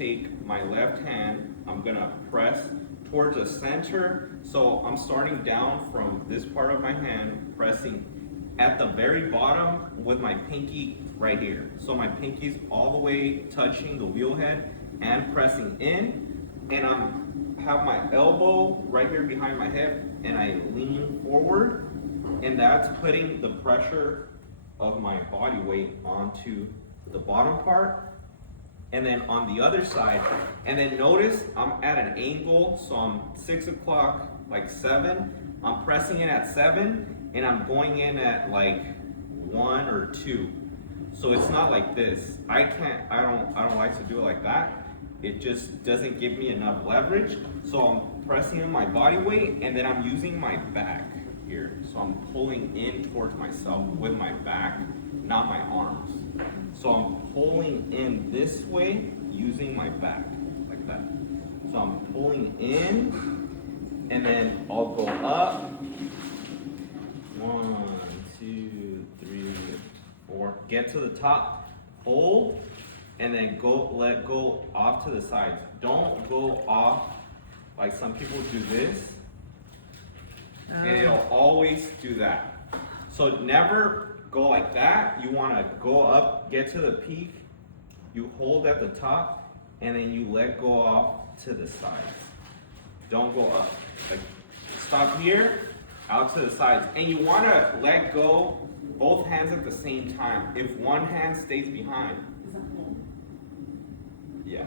take my left hand, I'm gonna press towards the center. So I'm starting down from this part of my hand, pressing at the very bottom with my pinky right here. So my pinky's all the way touching the wheel head and pressing in, and I'm have my elbow right here behind my hip, and I lean forward, and that's putting the pressure of my body weight onto the bottom part. And then on the other side, and then notice I'm at an angle, so I'm 6 o'clock, like 7. I'm pressing in at 7, and I'm going in at like 1 or 2. So it's not like this. I don't like to do it like that. It just doesn't give me enough leverage. So I'm pressing in my body weight, and then I'm using my back here. So I'm pulling in towards myself with my back, not my arms. So I'm pulling in this way using my back, like that. So I'm pulling in, and then I'll go up. 1, 2, 3, 4. Get to the top, hold, and then let go off to the sides. Don't go off like some people do this, and it'll always do that. So never go like that. You want to go up, get to the peak, you hold at the top, and then you let go off to the sides. Don't go up. Like, stop here, out to the sides. And you want to let go both hands at the same time. If one hand stays behind, yeah,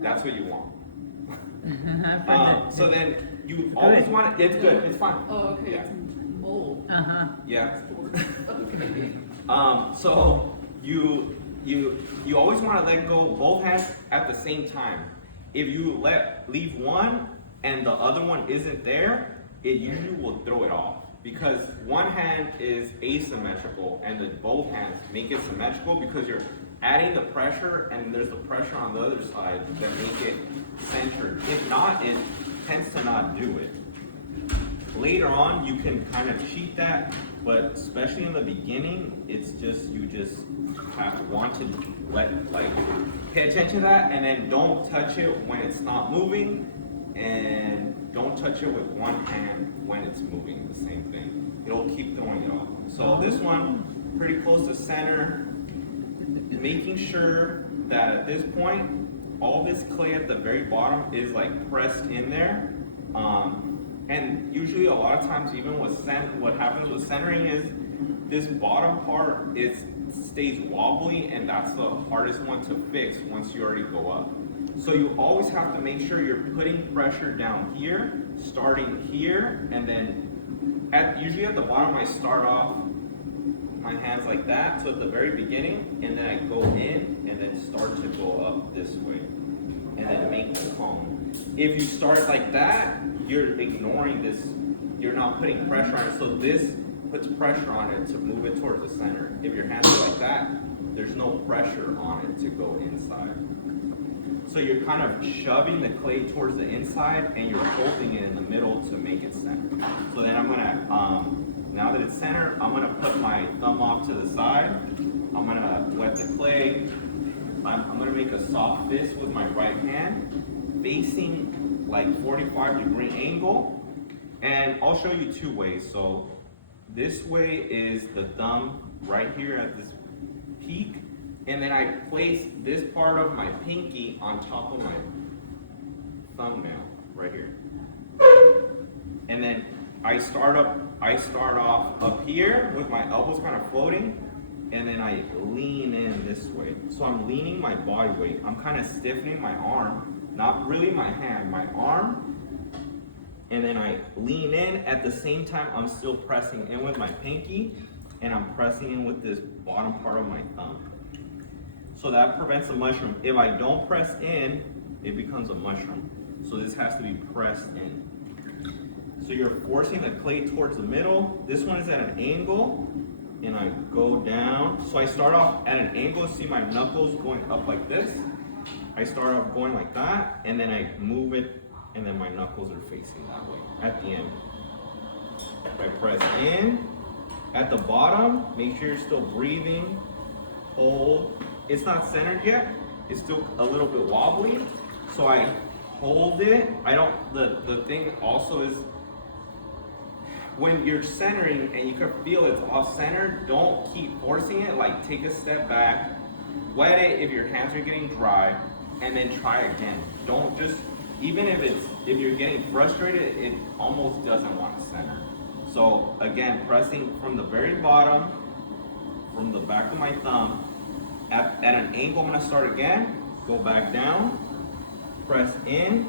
that's what you want. So then you always want to, it's good, it's fine. Oh, okay. Yeah. Mold. Yeah. Okay. So you always want to let go both hands at the same time. If you leave one and the other one isn't there, it usually will throw it off, because one hand is asymmetrical and both hands make it symmetrical, because you're adding the pressure and there's the pressure on the other side that make it centered. If not, it tends to not do it. Later on, you can kind of cheat that, but especially in the beginning, it's just, you just have to want to pay attention to that, and then don't touch it when it's not moving, and don't touch it with one hand when it's moving, the same thing. It'll keep throwing it off. So this one, pretty close to center, making sure that at this point, all this clay at the very bottom is like pressed in there. And usually a lot of times, even with what happens with centering is this bottom part stays wobbly, and that's the hardest one to fix once you already go up. So you always have to make sure you're putting pressure down here, starting here, and then usually at the bottom I start off my hands like that, so at the very beginning, and then I go in and then start to go up this way, and then make the cone. If you start like that, you're ignoring this, you're not putting pressure on it, so this puts pressure on it to move it towards the center. If your hands are like that, there's no pressure on it to go inside. So you're kind of shoving the clay towards the inside, and you're holding it in the middle to make it center. So then I'm gonna, now that it's centered, I'm gonna put my thumb off to the side. I'm gonna wet the clay. I'm gonna make a soft fist with my right hand, facing like 45-degree angle. And I'll show you 2 ways. So this way is the thumb right here at this peak, and then I place this part of my pinky on top of my thumbnail right here. And then I start off up here with my elbows kind of floating, and then I lean in this way. So I'm leaning my body weight. I'm kind of stiffening my arm, not really my hand, my arm. And then I lean in. At the same time, I'm still pressing in with my pinky, and I'm pressing in with this bottom part of my thumb. So that prevents a mushroom. If I don't press in, it becomes a mushroom. So this has to be pressed in. So you're forcing the clay towards the middle. This one is at an angle, and I go down. So I start off at an angle, see my knuckles going up like this. I start off going like that, and then I move it, and then my knuckles are facing that way at the end. I press in. At the bottom, make sure you're still breathing. Hold. It's not centered yet, it's still a little bit wobbly. So I hold it. The thing also is, when you're centering and you can feel it's off center, don't keep forcing it. Like, take a step back, wet it if your hands are getting dry, and then try again. Don't just, even if you're getting frustrated, it almost doesn't want to center. So again, pressing from the very bottom, from the back of my thumb, at an angle. I'm gonna start again, go back down, press in,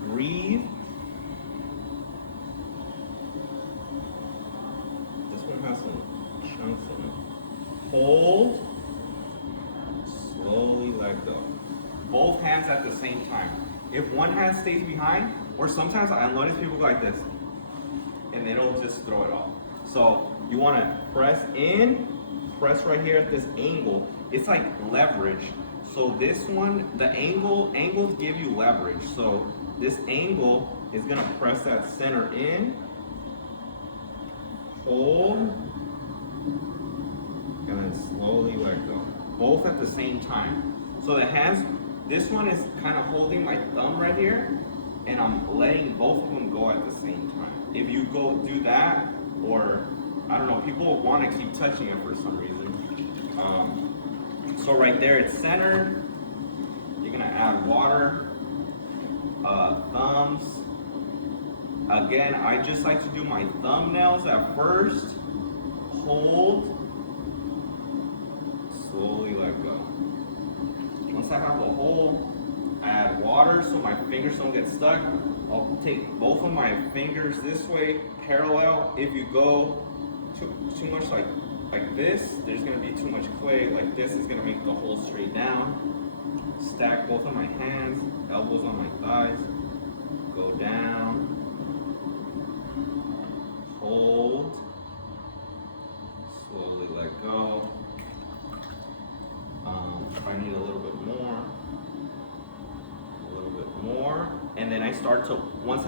breathe. This one has some chunks in it. Hold, slowly let go. Both hands at the same time. If one hand stays behind, or sometimes I notice people go like this, and it'll just throw it off. So you wanna press in, press right here at this angle. It's like leverage. So this one, the angles give you leverage. So this angle is gonna press that center in, hold, and then slowly let go. Both at the same time. So the hands, this one is kind of holding my thumb right here, and I'm letting both of them go at the same time. If you go do that, or I don't know, people want to keep touching it for some reason. So right there, it's centered. You're gonna add water, thumbs. Again, I just like to do my thumbnails at first. Hold, slowly let go. Once I have the hole, I add water so my fingers don't get stuck. I'll take both of my fingers this way, parallel. If you go too much like this, there's gonna be too much clay. Like this is gonna make the hole straight down. Stack both of my hands, elbows on my thighs. Go down. Hold. Slowly let go. If I need a little bit more, and then I start to, once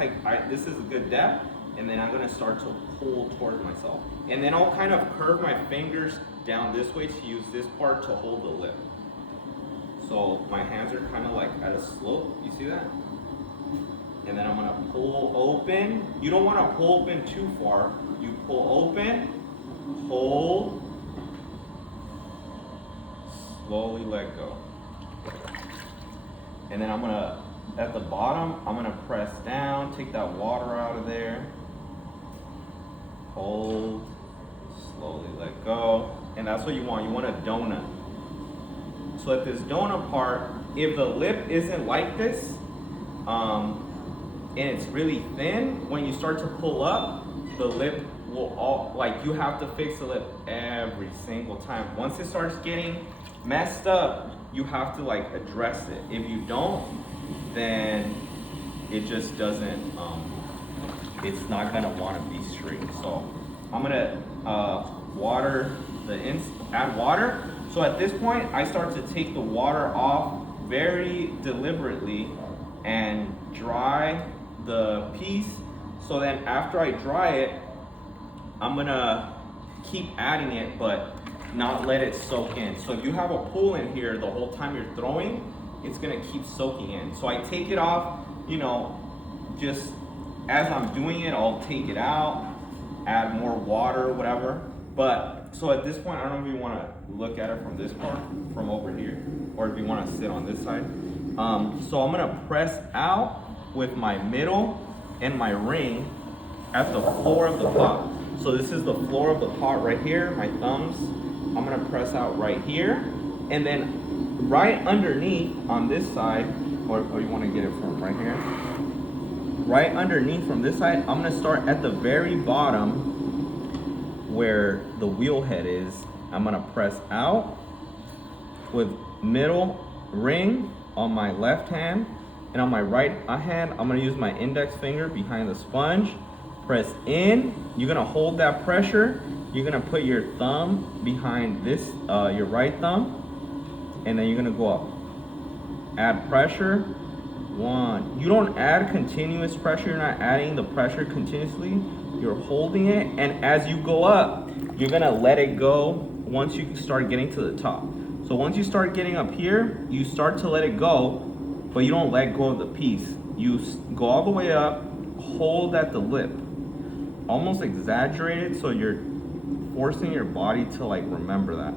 this is a good depth, and then I'm gonna start to pull towards myself. And then I'll kind of curve my fingers down this way to use this part to hold the lip. So my hands are kind of like at a slope, you see that? And then I'm gonna pull open. You don't wanna pull open too far. You pull open, hold, slowly let go. And then I'm gonna, at the bottom, I'm gonna press down, take that water out of there, hold, slowly let go. And that's what you want a donut. So at this donut part, if the lip isn't like this, and it's really thin, when you start to pull up, the lip will you have to fix the lip every single time. Once it starts getting messed up, you have to address it. If you don't, then it just doesn't, it's not gonna wanna be straight. So I'm gonna add water. So at this point, I start to take the water off very deliberately and dry the piece. So then after I dry it, I'm gonna keep adding it, but not let it soak in. So if you have a pool in here the whole time you're throwing, it's gonna keep soaking in. So I take it off, just as I'm doing it, I'll take it out, add more water, whatever. But so at this point, I don't know if you wanna look at it from this part, from over here, or if you wanna sit on this side. So I'm gonna press out with my middle and my ring at the floor of the pot. So this is the floor of the pot right here, my thumbs. I'm gonna press out right here, and then right underneath on this side, or you wanna get it from right here? Right underneath from this side, I'm gonna start at the very bottom where the wheel head is. I'm gonna press out with middle ring on my left hand, and on my right hand, I'm gonna use my index finger behind the sponge. Press in, you're gonna hold that pressure. You're gonna put your thumb behind this, your right thumb, and then you're gonna go up. Add pressure, 1. You don't add continuous pressure, you're not adding the pressure continuously. You're holding it, and as you go up, you're gonna let it go once you start getting to the top. So once you start getting up here, you start to let it go, but you don't let go of the piece. You go all the way up, hold at the lip, almost exaggerate it so you're forcing your body to like remember that.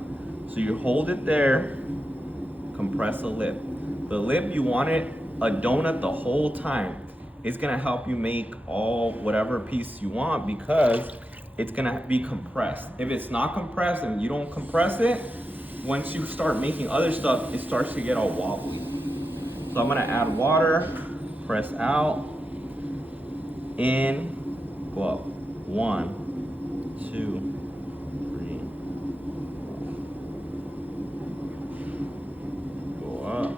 So you hold it there, compress the lip. The lip, you want it a donut the whole time. It's gonna help you make all whatever piece you want because it's gonna be compressed. If it's not compressed and you don't compress it, once you start making other stuff, it starts to get all wobbly. So I'm gonna add water, press out, in, go up. 1, 2, 3. Go up,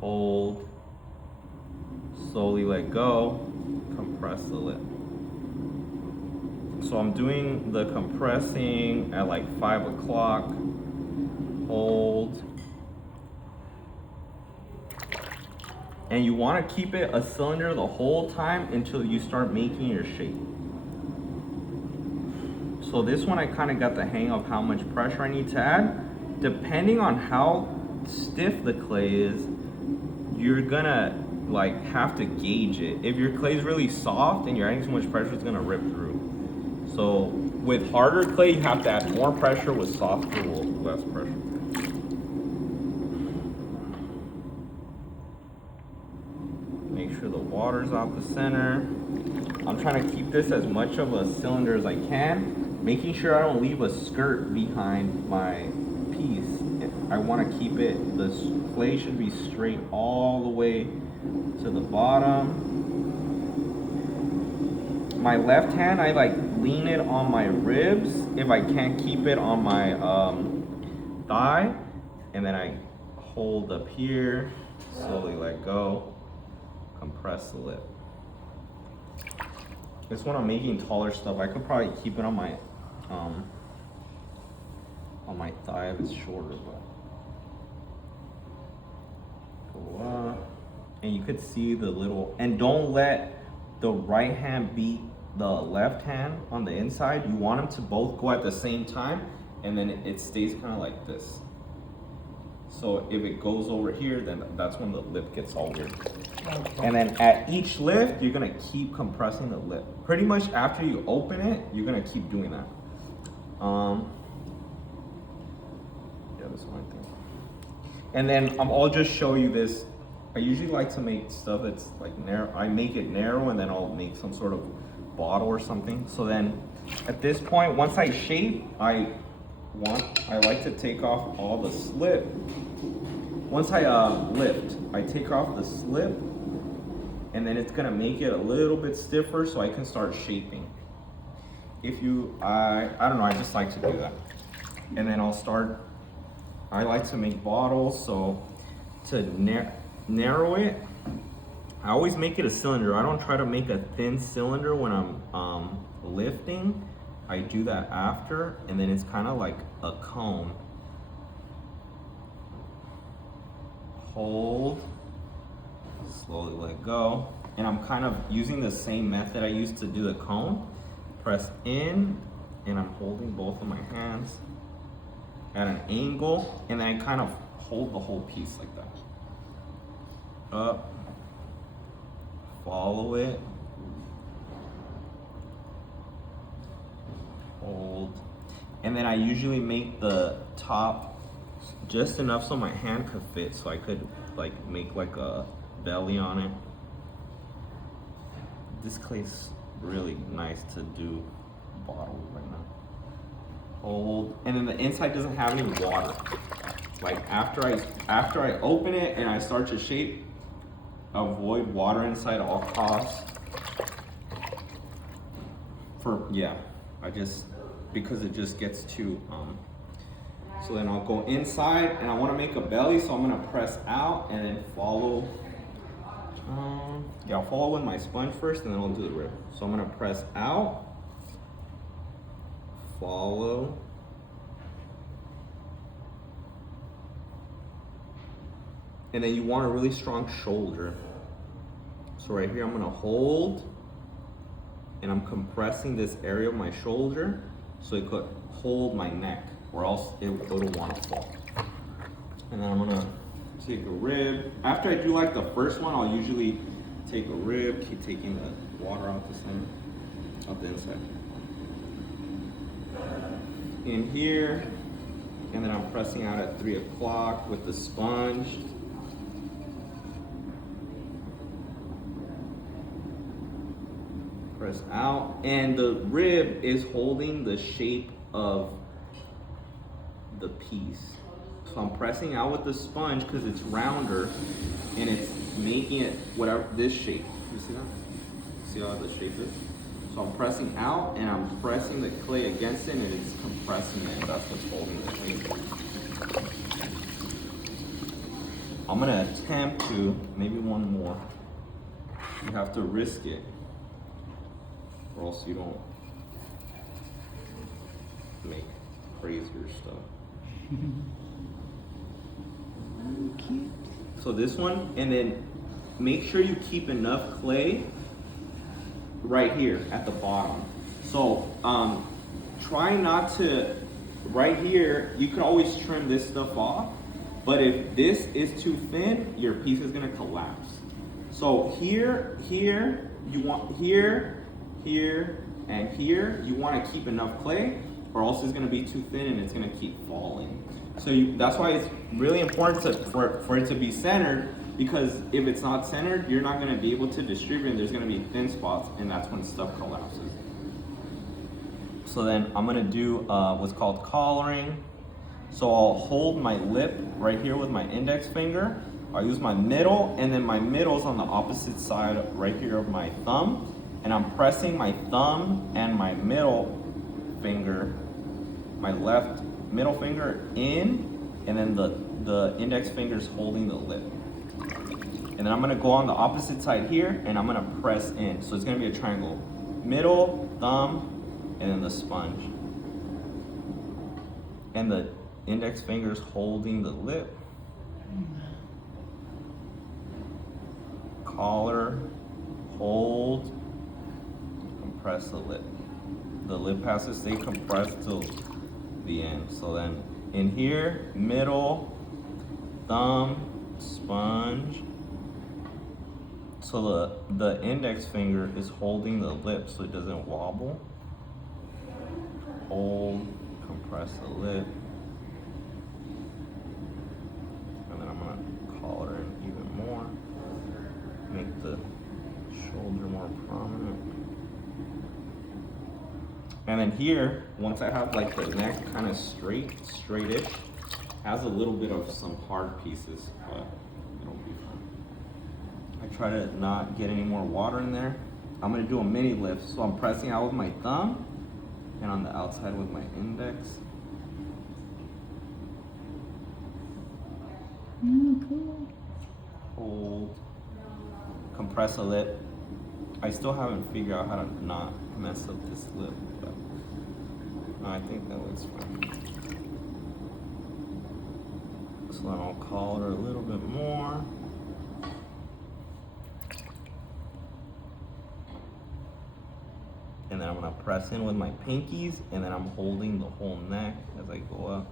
hold, slowly let go, compress the lip. So I'm doing the compressing at like 5 o'clock. Hold. And you want to keep it a cylinder the whole time until you start making your shape. So this one I kind of got the hang of how much pressure I need to add. Depending on how stiff the clay is, you're gonna like have to gauge it. If your clay is really soft and you're adding too much pressure, it's gonna rip through. So with harder clay, you have to add more pressure. With softer, less pressure. Make sure the water's out the center. I'm trying to keep this as much of a cylinder as I can, making sure I don't leave a skirt behind my piece. I want to keep it, the clay should be straight all the way to the bottom. My left hand, I like lean it on my ribs if I can't keep it on my thigh, and then I hold up here, slowly let go, compress the lip. This one I'm making taller stuff. I could probably keep it on my thigh if it's shorter, but go up, and you could see the little, and don't let the right hand beat the left hand on the inside. You want them to both go at the same time, and then it stays kind of like this. So if it goes over here, then that's when the lip gets all weird. And then at each lift, you're gonna keep compressing the lip. Pretty much after you open it, you're gonna keep doing that. Yeah, this one thing. And then I'll just show you this. I usually like to make stuff that's like narrow. I make it narrow and then I'll make some sort of bottle or something. So then at this point, once I shape, I like to take off all the slip. Once I lift, I take off the slip, and then it's gonna make it a little bit stiffer so I can start shaping. If you, I don't know, I just like to do that. And then I like to make bottles, so to narrow it, I always make it a cylinder. I don't try to make a thin cylinder when I'm lifting. I do that after, and then it's kind of like a cone. Hold, slowly let go. And I'm kind of using the same method I used to do the cone. Press in, and I'm holding both of my hands at an angle, and then I kind of hold the whole piece like that. Up, follow it, hold, and then I usually make the top just enough so my hand could fit, so I could like make like a belly on it. This clay's really nice to do bottles right now. Hold, and then the inside doesn't have any water. Like after I open it and I start to shape, avoid water inside at all costs. Because it just gets too so then I'll go inside, and I want to make a belly, so I'm going to press out and then follow. I'll follow with my sponge first, and then I'll do the rib. So I'm going to press out, follow, and then you want a really strong shoulder. So right here I'm going to hold, and I'm compressing this area of my shoulder so it could hold my neck, or else it will want to fall. And then I'm gonna take a rib. After I do like the first one, I'll usually take a rib, keep taking the water out the center, out the inside. In here, and then I'm pressing out at 3 o'clock with the sponge. Press out, and the rib is holding the shape of the piece. So I'm pressing out with the sponge because it's rounder and it's making it whatever this shape. You see that? See how the shape is? So I'm pressing out and I'm pressing the clay against it and it's compressing it, and that's what's holding the shape. I'm gonna attempt to, maybe one more. You have to risk it, or else you don't make crazier stuff. Cute. So this one, and then make sure you keep enough clay right here at the bottom. So try not to, right here, you can always trim this stuff off, but if this is too thin, your piece is gonna collapse. So here, you want here, and here, you wanna keep enough clay, or else it's gonna be too thin and it's gonna keep falling. So that's why it's really important for it to be centered, because if it's not centered, you're not gonna be able to distribute and there's gonna be thin spots, and that's when stuff collapses. So then I'm gonna do what's called collaring. So I'll hold my lip right here with my index finger. I'll use my middle, and then my middle's on the opposite side right here of my thumb. And I'm pressing my thumb and my middle finger, my left middle finger in, and then the index finger's holding the lip. And then I'm gonna go on the opposite side here, and I'm gonna press in. So it's gonna be a triangle. Middle, thumb, and then the sponge. And the index finger's holding the lip. Collar, hold, compress the lip. The lip has to stay compressed till the end. So then in here, middle, thumb, sponge. So the index finger is holding the lip so it doesn't wobble. Hold, compress the lip. And then I'm gonna collar in even more. Make the shoulder more prominent. And then here, once I have like the neck kind of straightish, has a little bit of some hard pieces, but it'll be fine. I try to not get any more water in there. I'm gonna do a mini lift, so I'm pressing out with my thumb and on the outside with my index. Cool. Hold, compress the lip. I still haven't figured out how to not mess up this lip, but no, I think that looks fine. So then I'll collar a little bit more. And then I'm gonna press in with my pinkies, and then I'm holding the whole neck as I go up.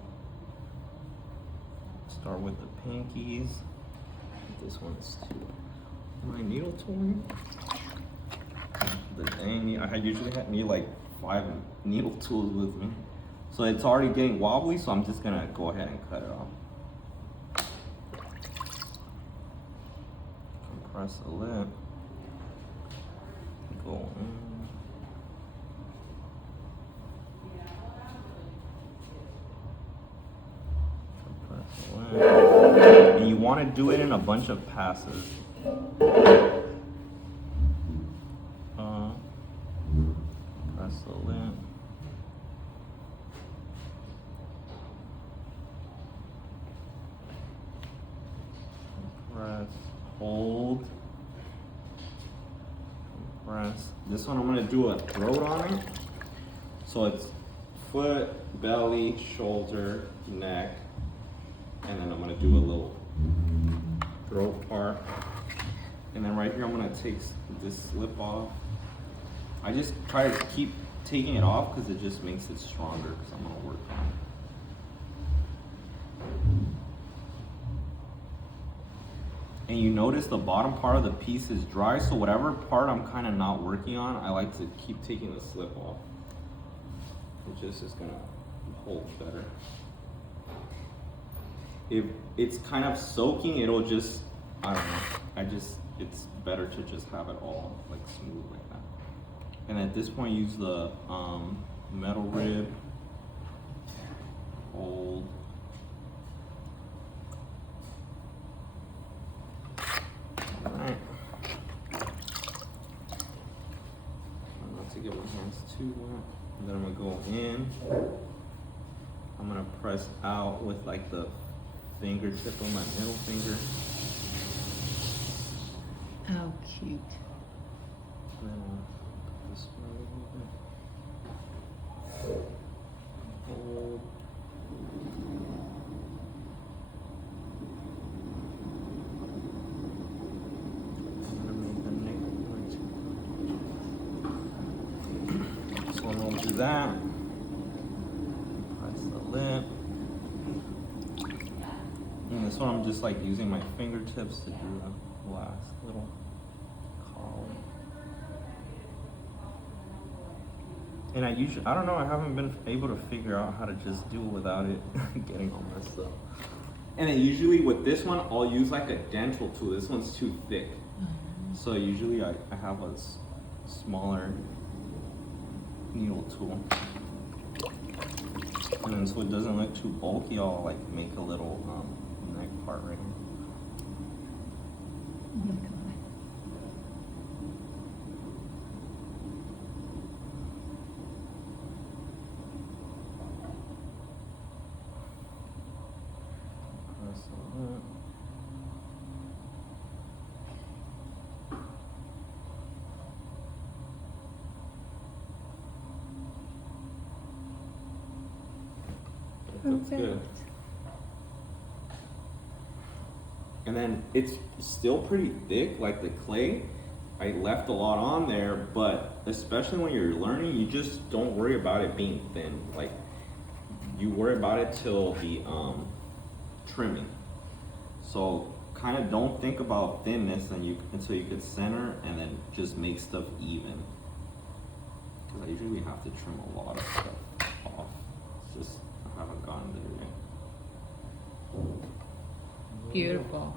Start with the pinkies. This one's too. My needle tool. The dang, I usually need like 5 needle tools with me. So it's already getting wobbly, so I'm just gonna go ahead and cut it off. Compress the lip. Go in. And you want to do it in a bunch of passes. Press the lip. Press, hold, press. This one I'm going to do a throat on it. So it's foot, belly, shoulder, neck. And then I'm gonna do a little throat part. And then right here, I'm gonna take this slip off. I just try to keep taking it off because it just makes it stronger, because I'm gonna work on and you notice the bottom part of the piece is dry, so whatever part I'm kind of not working on, I like to keep taking the slip off. It just is gonna hold better. If it's kind of soaking, it'll just, I don't know, it's better to just have it all like smooth like that. And at this point, use the metal rib, hold. Alright. Not to get my hands too wet. And then I'm gonna go in. I'm gonna press out with like the fingertip of my middle finger. How cute. And then I'll put this one a little bit. Hold. I'm gonna make the neck right. So I'm gonna do that. Press the lip. And this one I'm just like using my fingertips to do the last little column. And I don't know, I haven't been able to figure out how to just do it without it getting all messed up. And then usually with this one, I'll use like a dental tool. This one's too thick. So usually I have a smaller needle tool. And then so it doesn't look too bulky, I'll like make a little neck part right here. Press on that. That's good. And then it's still pretty thick, like the clay. I left a lot on there, but especially when you're learning, you just don't worry about it being thin. Like you worry about it till the trimming. So kind of don't think about thinness until you could center and then just make stuff even. Because I usually have to trim a lot of stuff off. It's just I haven't gotten there yet. Beautiful.